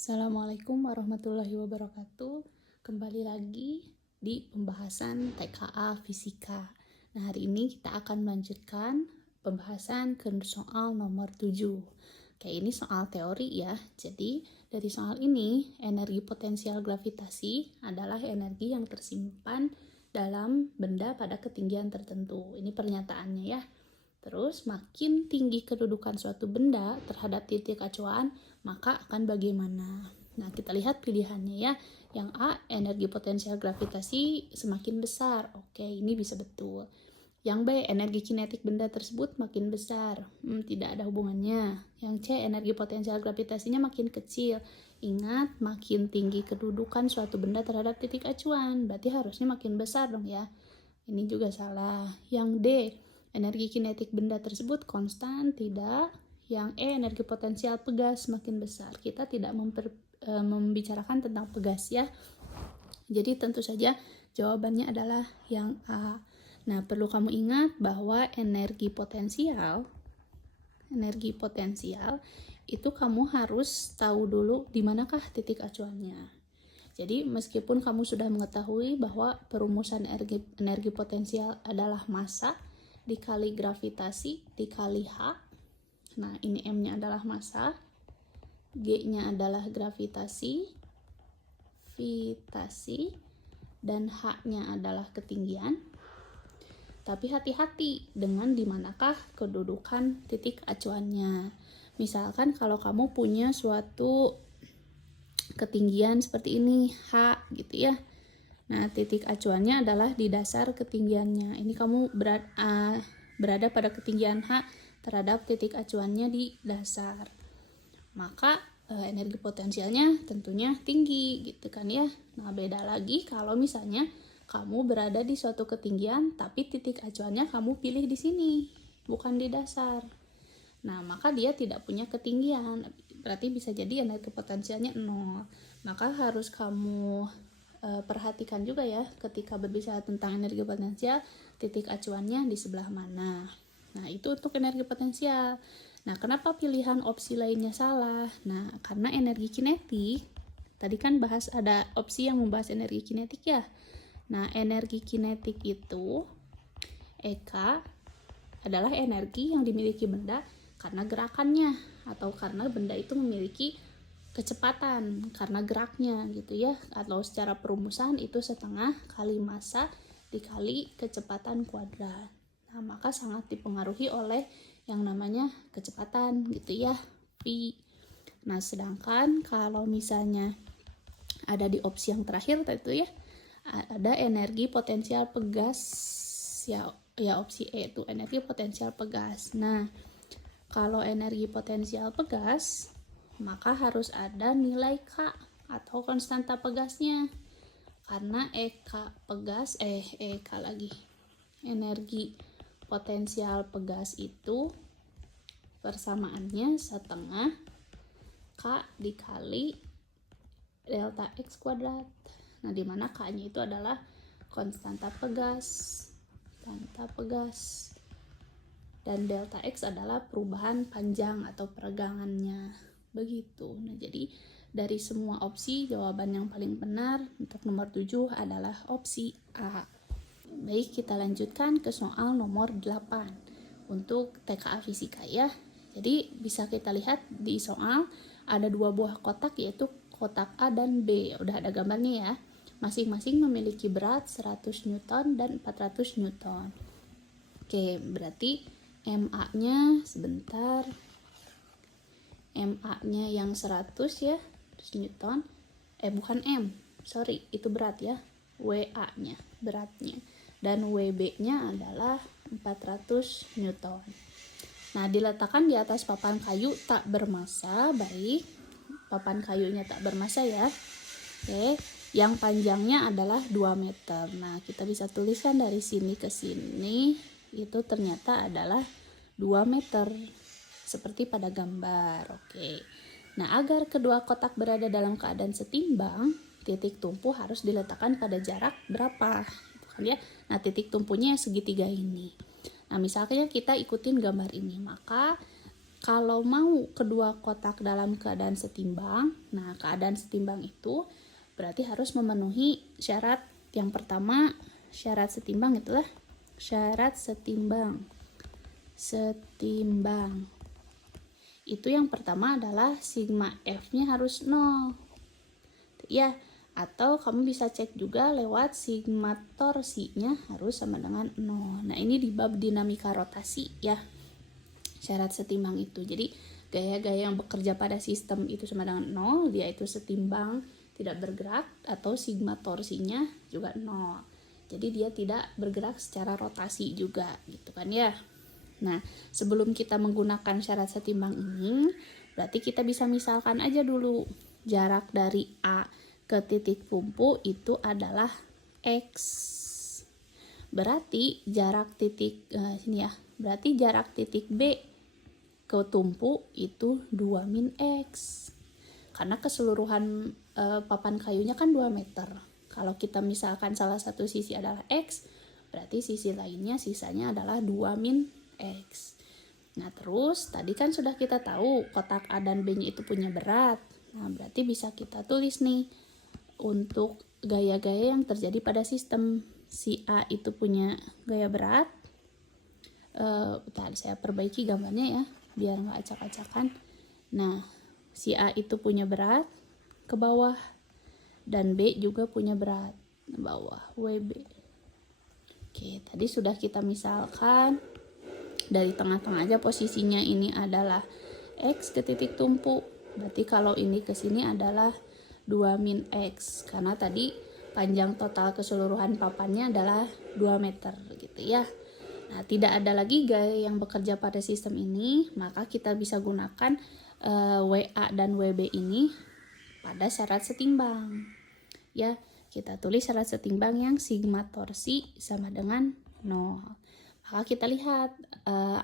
Assalamualaikum warahmatullahi wabarakatuh. Kembali lagi di pembahasan TKA Fisika. Nah, hari ini kita akan melanjutkan pembahasan ke soal nomor 7. Oke, ini soal teori ya. Jadi, dari soal ini, energi potensial gravitasi adalah energi yang tersimpan dalam benda pada ketinggian tertentu. Ini pernyataannya ya. Terus, makin tinggi kedudukan suatu benda terhadap titik acuan, maka akan bagaimana? Nah, kita lihat pilihannya ya. Yang A, energi potensial gravitasi semakin besar. Oke, ini bisa betul. Yang B, energi kinetik benda tersebut makin besar. Tidak ada hubungannya. Yang C, energi potensial gravitasinya makin kecil. Ingat, makin tinggi kedudukan suatu benda terhadap titik acuan. Berarti harusnya makin besar dong ya. Ini juga salah. Yang D, energi kinetik benda tersebut konstan, tidak. Yang E, energi potensial pegas makin besar. Kita tidak membicarakan tentang pegas ya. Jadi tentu saja jawabannya adalah yang A. Nah, perlu kamu ingat bahwa energi potensial itu kamu harus tahu dulu di manakah titik acuannya. Jadi meskipun kamu sudah mengetahui bahwa perumusan energi potensial adalah massa dikali gravitasi dikali H. Nah, ini M-nya adalah massa, G-nya adalah gravitasi, dan H-nya adalah ketinggian. Tapi hati-hati dengan di manakah kedudukan titik acuannya. Misalkan kalau kamu punya suatu ketinggian seperti ini, H gitu ya. Nah, titik acuannya adalah di dasar ketinggiannya. Ini kamu berada pada ketinggian H terhadap titik acuannya di dasar. Maka energi potensialnya tentunya tinggi gitu kan ya. Nah, beda lagi kalau misalnya kamu berada di suatu ketinggian tapi titik acuannya kamu pilih di sini, bukan di dasar. Nah, maka dia tidak punya ketinggian. Berarti bisa jadi energi potensialnya 0. Maka harus kamu perhatikan juga ya ketika berbicara tentang energi potensial, titik acuannya di sebelah mana. Nah, itu untuk energi potensial. Nah, kenapa pilihan opsi lainnya salah? Nah, karena energi kinetik, tadi kan bahas ada opsi yang membahas energi kinetik ya. Nah, energi kinetik itu EK adalah energi yang dimiliki benda karena gerakannya atau karena benda itu memiliki kecepatan karena geraknya gitu ya, atau secara perumusan itu setengah kali massa dikali kecepatan kuadrat. Nah, maka sangat dipengaruhi oleh yang namanya kecepatan gitu ya, V. Nah, sedangkan kalau misalnya ada di opsi yang terakhir itu ya, ada energi potensial pegas ya opsi E itu energi potensial pegas. Nah, kalau energi potensial pegas maka harus ada nilai K atau konstanta pegasnya. Karena energi potensial pegas itu persamaannya setengah K dikali delta X kuadrat. Nah, di mana K-nya itu adalah konstanta pegas. Dan delta X adalah perubahan panjang atau peregangannya. Begitu. Nah, jadi dari semua opsi, jawaban yang paling benar untuk nomor 7 adalah opsi A. Baik, kita lanjutkan ke soal nomor 8 untuk TKA Fisika ya. Jadi bisa kita lihat di soal ada dua buah kotak, yaitu kotak A dan B. Udah ada gambarnya ya. Masing-masing memiliki berat 100 Newton dan 400 Newton. Oke, berarti MA-nya MA-nya yang 100 ya, 100 Newton. Bukan M, sorry, itu berat ya. WA-nya, beratnya. Dan WB-nya adalah 400 Newton. Nah, diletakkan di atas papan kayu tak bermassa. Baik, papan kayunya tak bermassa ya. Oke, yang panjangnya adalah 2 meter. Nah, kita bisa tuliskan dari sini ke sini, itu ternyata adalah 2 meter. Seperti pada gambar. Oke. Nah, agar kedua kotak berada dalam keadaan setimbang, titik tumpu harus diletakkan pada jarak berapa? Gitu kan ya. Nah, titik tumpunya segitiga ini. Nah, misalnya kita ikutin gambar ini, maka Kalau mau kedua kotak dalam keadaan setimbang, nah keadaan setimbang itu berarti harus memenuhi syarat. Yang pertama, syarat setimbang itulah syarat setimbang. Setimbang. Itu yang pertama adalah sigma F-nya harus 0. Ya, atau kamu bisa cek juga lewat sigma torsinya harus sama dengan 0. Nah, ini di bab dinamika rotasi ya. Syarat setimbang itu. Jadi gaya-gaya yang bekerja pada sistem itu sama dengan 0, dia itu setimbang, tidak bergerak, atau sigma torsinya juga 0. Jadi dia tidak bergerak secara rotasi juga gitu kan ya. Nah, sebelum kita menggunakan syarat setimbang ini, berarti kita bisa misalkan aja dulu jarak dari A ke titik tumpu itu adalah X. Berarti jarak titik sini ya. Berarti jarak titik B ke tumpu itu 2 min X. Karena keseluruhan papan kayunya kan 2 meter. Kalau kita misalkan salah satu sisi adalah X, berarti sisi lainnya sisanya adalah 2 min X. Nah, terus tadi kan sudah kita tahu kotak A dan B-nya itu punya berat. Nah, berarti bisa kita tulis nih untuk gaya-gaya yang terjadi pada sistem. Si A itu punya gaya berat. Bentar, saya perbaiki gambarnya ya, biar nggak acak-acakan. Nah, si A itu punya berat ke bawah, dan B juga punya berat ke bawah, WB. Oke, tadi sudah kita misalkan dari tengah-tengah aja posisinya ini adalah X ke titik tumpu. Berarti kalau ini ke sini adalah 2 min X, karena tadi panjang total keseluruhan papannya adalah 2 meter gitu ya. Nah, tidak ada lagi gaya yang bekerja pada sistem ini, maka kita bisa gunakan WA dan WB ini pada syarat setimbang. Ya, kita tulis syarat setimbang yang sigma torsi sama dengan 0. Maka kita lihat,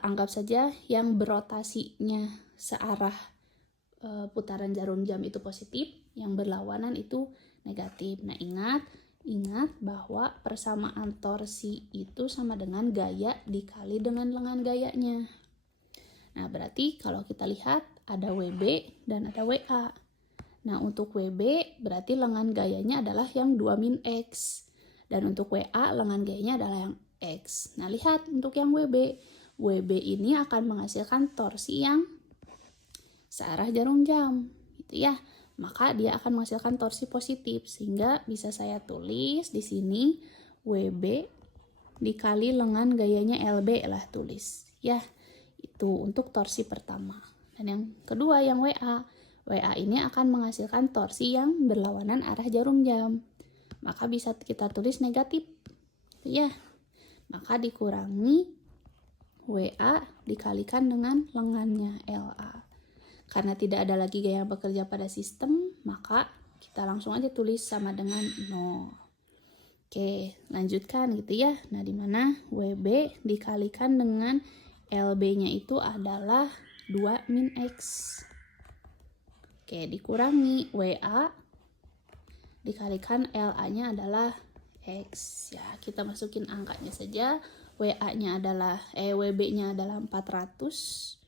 anggap saja yang berotasinya searah putaran jarum jam itu positif, yang berlawanan itu negatif. Nah, ingat bahwa persamaan torsi itu sama dengan gaya dikali dengan lengan gayanya. Nah, berarti kalau kita lihat ada WB dan ada WA. Nah, untuk WB berarti lengan gayanya adalah yang 2 min X. Dan untuk WA lengan gayanya adalah yang X. Nah, lihat untuk yang WB. WB ini akan menghasilkan torsi yang searah jarum jam gitu ya. Maka dia akan menghasilkan torsi positif, sehingga bisa saya tulis di sini WB dikali lengan gayanya LB lah tulis ya. Itu untuk torsi pertama. Dan yang kedua yang WA ini akan menghasilkan torsi yang berlawanan arah jarum jam, maka bisa kita tulis negatif ya. Maka dikurangi WA dikalikan dengan lengannya LA. Karena tidak ada lagi gaya yang bekerja pada sistem, maka kita langsung aja tulis sama dengan 0. Oke, lanjutkan gitu ya. Nah, di mana WB dikalikan dengan LB-nya itu adalah 2 min X. Oke, dikurangi WA dikalikan LA-nya adalah X. Ya, kita masukin angkanya saja. WA-nya adalah WB-nya adalah 400.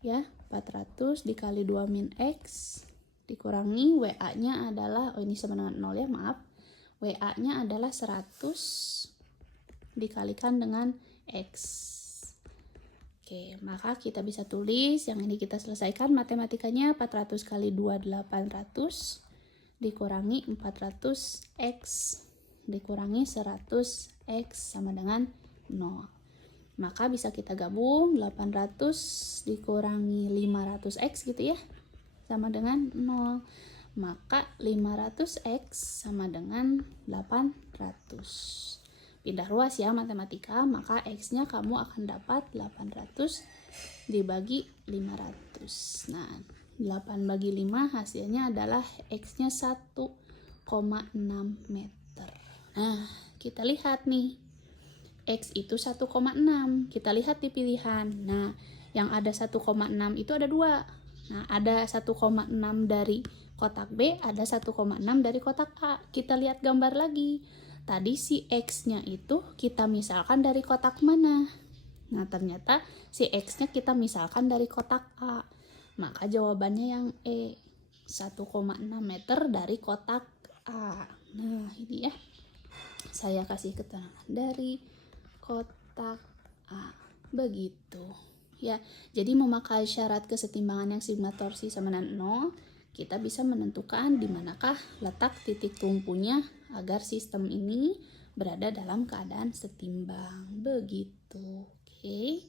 Ya, 400 dikali 2 min X dikurangi WA-nya adalah, ini sama dengan 0 ya, maaf. WA-nya adalah 100 dikalikan dengan X. Oke, maka kita bisa tulis, yang ini kita selesaikan matematikanya, 400 kali 2 800 dikurangi 400 X dikurangi 100 X sama dengan 0. Maka bisa kita gabung 800 dikurangi 500X gitu ya, sama dengan 0. Maka 500X sama dengan 800. Pindah ruas ya matematika, maka X-nya kamu akan dapat 800 dibagi 500. Nah, 8 bagi 5 hasilnya adalah X-nya 1,6 meter. Nah, kita lihat nih. X itu 1,6. Kita lihat di pilihan. Nah, yang ada 1,6 itu ada 2. Nah, ada 1,6 dari kotak B, ada 1,6 dari kotak A. Kita lihat gambar lagi. Tadi si X-nya itu kita misalkan dari kotak mana? Nah, ternyata si X-nya kita misalkan dari kotak A. Maka jawabannya yang E, 1,6 meter dari kotak A. Nah, ini ya. Saya kasih keterangan dari kotak A. Begitu. Ya, jadi memakai syarat kesetimbangan yang sigma torsi sama dengan 0, kita bisa menentukan di manakah letak titik tumpunya agar sistem ini berada dalam keadaan setimbang. Begitu. Oke.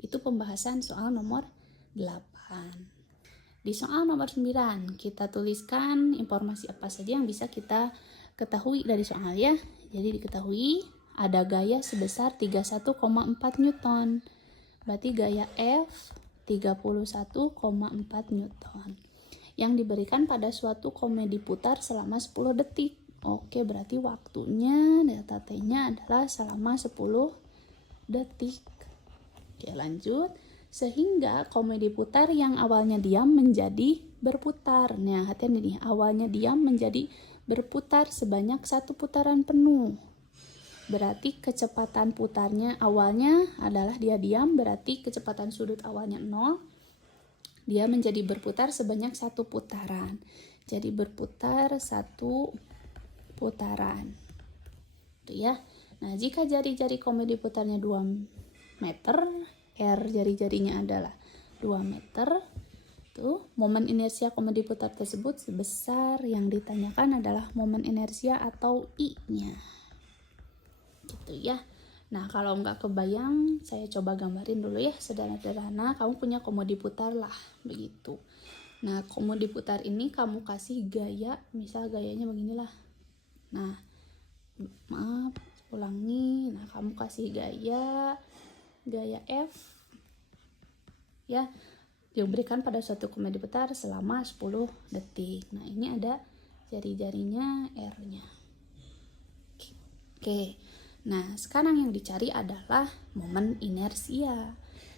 Itu pembahasan soal nomor 8. Di soal nomor 9, kita tuliskan informasi apa saja yang bisa kita ketahui dari soal ya. Jadi diketahui ada gaya sebesar 31,4 Newton. Berarti gaya F 31,4 Newton. Yang diberikan pada suatu komedi putar selama 10 detik. Oke, berarti waktunya delta T-nya adalah selama 10 detik. Oke, lanjut. Sehingga komedi putar yang awalnya diam menjadi berputar. Nah, hati-hati nih, awalnya diam menjadi berputar sebanyak 1 putaran penuh. Berarti kecepatan putarnya awalnya adalah dia diam, berarti kecepatan sudut awalnya 0. Dia menjadi berputar sebanyak 1 putaran. Jadi berputar 1 putaran. Itu ya. Nah, jika jari-jari komedi putarnya 2 meter, R jari-jarinya adalah 2 meter, tuh momen inersia komedi putar tersebut sebesar, yang ditanyakan adalah momen inersia atau I-nya. Gitu ya. Nah, kalau nggak kebayang, saya coba gambarin dulu ya, sederhana. Kamu punya komedi putar lah, begitu. Nah, komedi putar ini kamu kasih gaya, misal gayanya beginilah. Nah, maaf, ulangi. Nah, kamu kasih gaya F ya, diberikan pada suatu komedi putar selama 10 detik. Nah, ini ada jari-jarinya R-nya. Oke. Nah, sekarang yang dicari adalah momen inersia.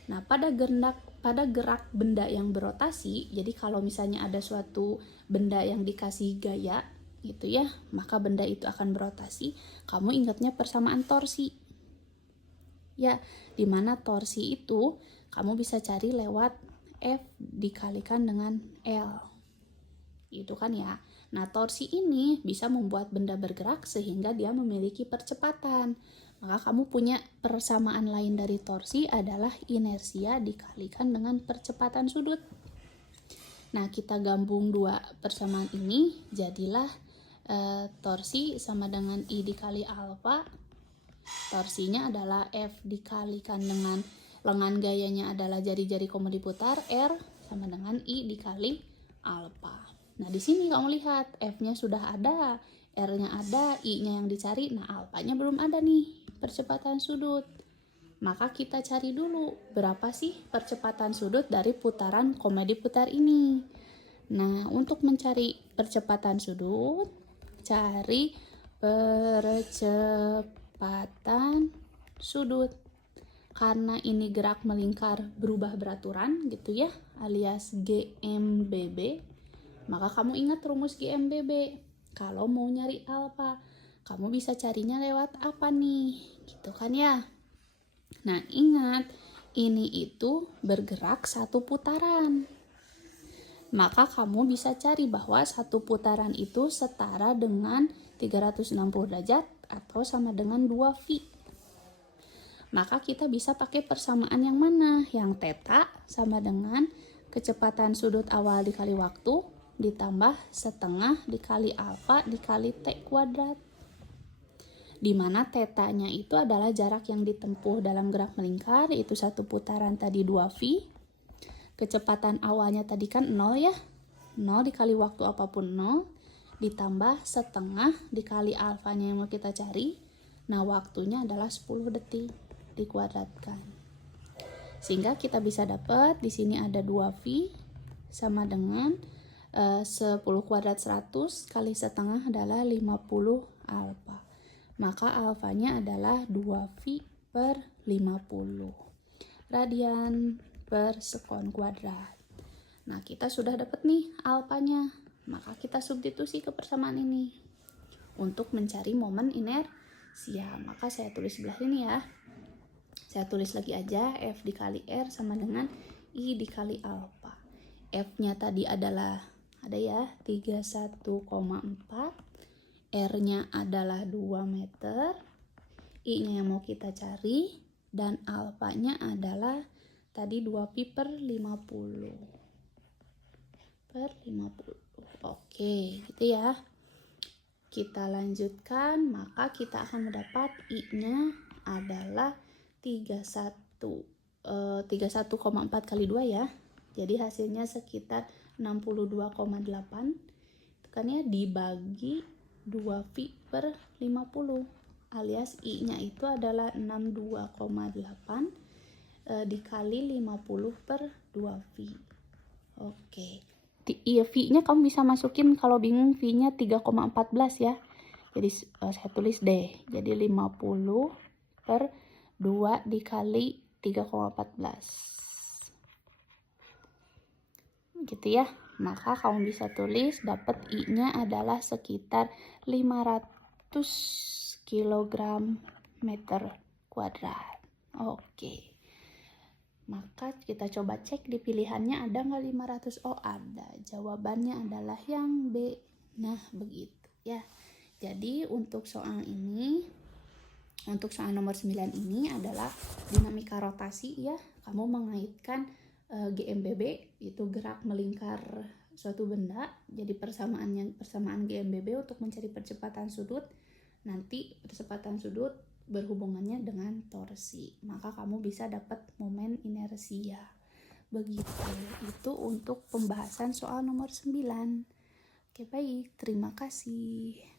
Nah, pada gerak benda yang berotasi, jadi kalau misalnya ada suatu benda yang dikasih gaya gitu ya, maka benda itu akan berotasi. Kamu ingatnya persamaan torsi. Ya, dimana torsi itu kamu bisa cari lewat F dikalikan dengan L. Itu kan ya. Nah, torsi ini bisa membuat benda bergerak sehingga dia memiliki percepatan. Maka kamu punya persamaan lain dari torsi adalah inersia dikalikan dengan percepatan sudut. Nah, kita gabung dua persamaan ini, jadilah torsi sama dengan I dikali alfa. Torsinya adalah F dikalikan dengan lengan gayanya adalah jari-jari komedi putar, R sama dengan I dikali alfa. Nah, di sini kamu lihat F-nya sudah ada, R-nya ada, I-nya yang dicari. Nah, alfanya belum ada nih, percepatan sudut. Maka kita cari dulu berapa sih percepatan sudut dari putaran komedi putar ini. Nah, untuk mencari percepatan sudut, cari percepatan sudut. Karena ini gerak melingkar berubah beraturan gitu ya, alias GMBB. Maka kamu ingat rumus GMBB. Kalau mau nyari alfa, kamu bisa carinya lewat apa nih? Gitu kan ya. Nah, ingat, ini itu bergerak 1 putaran. Maka kamu bisa cari bahwa 1 putaran itu setara dengan 360 derajat atau sama dengan 2 V. Maka kita bisa pakai persamaan yang mana? Yang theta sama dengan kecepatan sudut awal dikali waktu ditambah setengah dikali alfa dikali T kuadrat. Di mana tetanya itu adalah jarak yang ditempuh dalam gerak melingkar, yaitu 1 putaran tadi 2V. Kecepatan awalnya tadi kan 0 ya. 0 dikali waktu apapun 0 ditambah setengah dikali alfanya yang mau kita cari. Nah, waktunya adalah 10 detik dikuadratkan. Sehingga kita bisa dapat di sini ada 2V sama dengan 10 kuadrat 100 kali setengah adalah 50 alfa. Maka alfanya adalah 2V per 50 radian per sekon kuadrat. Nah, kita sudah dapat nih alfanya. Maka kita substitusi ke persamaan ini untuk mencari momen inersia. Maka saya tulis sebelah ini ya. Saya tulis lagi aja, F dikali R sama dengan I dikali alfa. F-nya tadi adalah, ada ya, 31,4. R-nya adalah 2 meter. I-nya yang mau kita cari. Dan alfanya adalah tadi 2pi per 50. Oke, gitu ya. Kita lanjutkan, maka kita akan mendapat I-nya adalah 31,4 kali 2 ya. Jadi hasilnya sekitar 62,8. Kan ya, dibagi 2pi per 50 alias I-nya itu adalah 62,8 dikali 50 per 2pi. Oke. Iya, V-nya kamu bisa masukin, kalau bingung V-nya 3,14 ya. Jadi saya tulis deh. Jadi 50 per 2 dikali 3,14. Gitu ya. Maka kamu bisa tulis dapat I-nya adalah sekitar 500 kg meter kuadrat. Oke. Maka kita coba cek di pilihannya ada nggak 500? Oh, ada. Jawabannya adalah yang B. Nah, begitu ya. Jadi untuk soal ini, untuk soal nomor 9 ini adalah dinamika rotasi ya. Kamu mengaitkan GMBB itu gerak melingkar suatu benda. Jadi persamaan GMBB untuk mencari percepatan sudut. Nanti percepatan sudut berhubungannya dengan torsi. Maka kamu bisa dapat momen inersia. Begitu. Itu untuk pembahasan soal nomor 9. Oke, baik. Terima kasih.